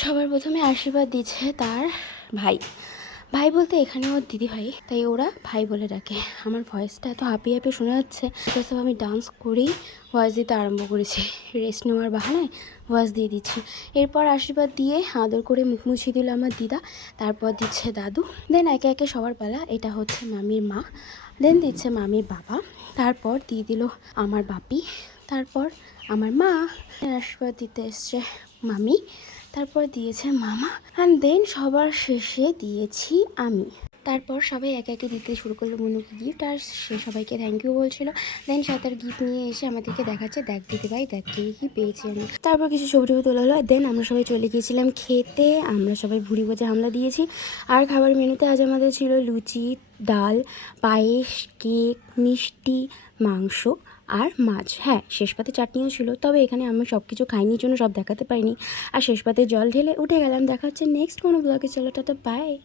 সবার প্রথমে আশীর্বাদ দিচ্ছে তার ভাই। ভাই বলতে এখানে ওর দিদি ভাই, তাই ওরা ভাই বলে ডাকে। আমার ভয়েসটা এত হাঁপিয়ে হাঁপিয়ে শোনা যাচ্ছে। সব আমি ডান্স করেই ভয়েস দিতে আরম্ভ করেছি। রেস্ট নেওয়ার বাহানায় ভয়েস দিয়ে দিচ্ছি। এরপর আশীর্বাদ দিয়ে আদর করে মুখ মুছিয়ে দিল আমার দিদা। তারপর দিচ্ছে দাদু। দেন একে একে সবার পালা, এটা হচ্ছে মামির মা। দেন দিচ্ছে মামির বাবা। তারপর দিয়ে দিল আমার বাপি। তারপর আমার মা। আশীর্বাদ দিতে এসছে মামি। তারপর দিয়েছে মামা। অ্যান্ড দেন সবার শেষে দিয়েছি আমি। তারপর সবাই একে একে দিতে শুরু করল মনুকে গিফট আর সে সবাইকে থ্যাংক ইউ বলছিল। দেন সে তার গিফট নিয়ে এসে আমাদেরকে দেখাচ্ছে, দেখ দিতে ভাই, দেখ কি কি পেয়েছি আমি। তারপর কিছু ছবি টবি তোলা হলো দেন আমরা সবাই চলে গিয়েছিলাম খেতে। আমরা সবাই ভুড়ি ভোজে হামলা দিয়েছি। আর খাবার মেনুতে আজ আমাদের ছিল লুচি, ডাল, পায়েস, কেক, মিষ্টি, মাংস। আর মাছ হ্যাঁ শেষ পাতে চাটনিও ছিল, তবে এখানে আমি সব কিছু খাইনি জন্য সব দেখাতে পারিনি। আর শেষ পাতে জল ঢেলে উঠে গেলাম, দেখা হচ্ছে নেক্সট কোনো ব্লগে চলো তো বাই